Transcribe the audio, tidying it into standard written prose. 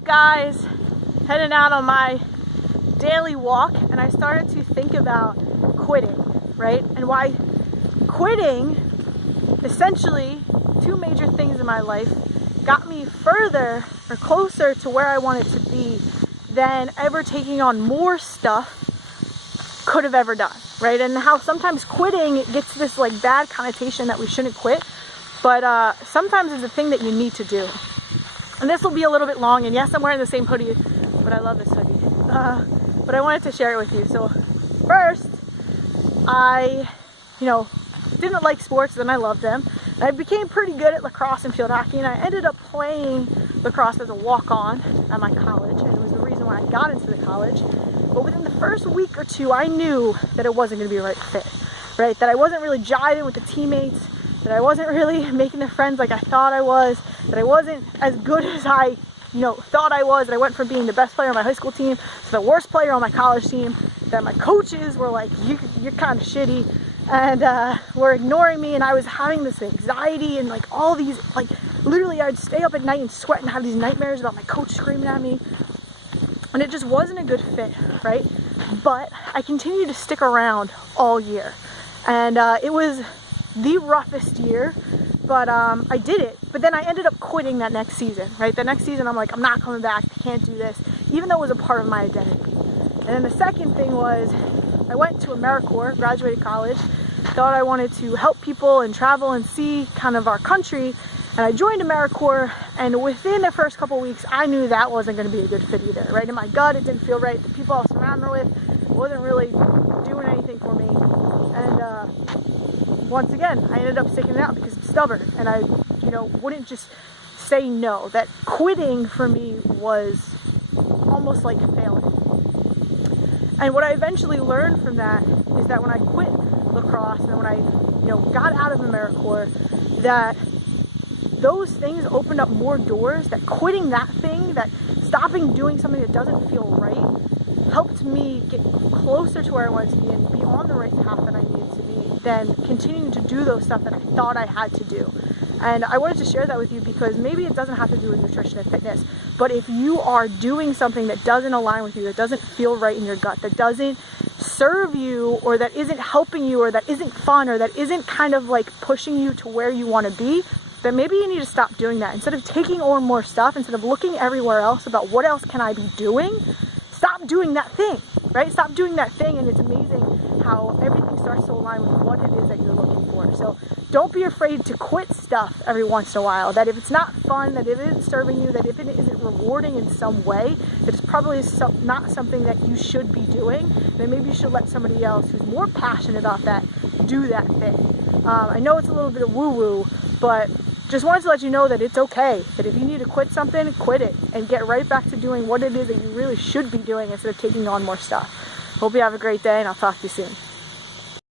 up, guys? Heading out on my daily walk, and I started to think about quitting, right? And why quitting, essentially, two major things in my life got me further or closer to where I wanted to be than ever taking on more stuff could have ever done, right? And how sometimes quitting, it gets this like bad connotation that we shouldn't quit, but sometimes it's a thing that you need to do. And this will be a little bit long, and yes, I'm wearing the same hoodie, but I love this hoodie. But I wanted to share it with you. So first, I, didn't like sports, then I loved them. And I became pretty good at lacrosse and field hockey, and I ended up playing lacrosse as a walk-on at my college, and it was the reason why I got into the college. But within the first week or two, I knew that it wasn't going to be a right fit, right? That I wasn't really jiving with the teammates, that I wasn't really making the friends like I thought I was, that I wasn't as good as I, thought I was, that I went from being the best player on my high school team to the worst player on my college team, that my coaches were like, you're kind of shitty, and were ignoring me, and I was having this anxiety and like all these, literally I'd stay up at night and sweat and have these nightmares about my coach screaming at me, and it just wasn't a good fit, right? But I continued to stick around all year, and it was the roughest year, but I did it. But then I ended up quitting that next season, right? The next season I'm like, I'm not coming back, I can't do this, even though it was a part of my identity. And then the second thing was, I went to AmeriCorps, graduated college, thought I wanted to help people and travel and see kind of our country, and I joined AmeriCorps, and within the first couple weeks, I knew that wasn't going to be a good fit either, right? In my gut, it didn't feel right. The people I was surrounded with wasn't really doing anything for me, and once again, I ended up sticking it out because I'm stubborn, and I, wouldn't just say no. That quitting for me was almost like failing. And what I eventually learned from that is that when I quit lacrosse and when I, got out of AmeriCorps, that those things opened up more doors, that quitting that thing, that stopping doing something that doesn't feel right, helped me get closer to where I wanted to be and be on the right path that I needed to be than continuing to do those stuff that I thought I had to do. And I wanted to share that with you because maybe it doesn't have to do with nutrition and fitness, but if you are doing something that doesn't align with you, that doesn't feel right in your gut, that doesn't serve you, or that isn't helping you, or that isn't fun, or that isn't kind of like pushing you to where you want to be, then maybe you need to stop doing that. Instead of taking on more stuff, instead of looking everywhere else about what else can I be doing, stop doing that thing, right? Stop doing that thing, and it's amazing how everything starts to align with what it is that you're looking for. So don't be afraid to quit stuff every once in a while, that if it's not fun, that if it isn't serving you, that if it isn't rewarding in some way, that it's probably not something that you should be doing, then maybe you should let somebody else who's more passionate about that do that thing. I know it's a little bit of woo-woo, but just wanted to let you know that it's okay, that if you need to quit something, quit it, and get right back to doing what it is that you really should be doing instead of taking on more stuff. Hope you have a great day, and I'll talk to you soon.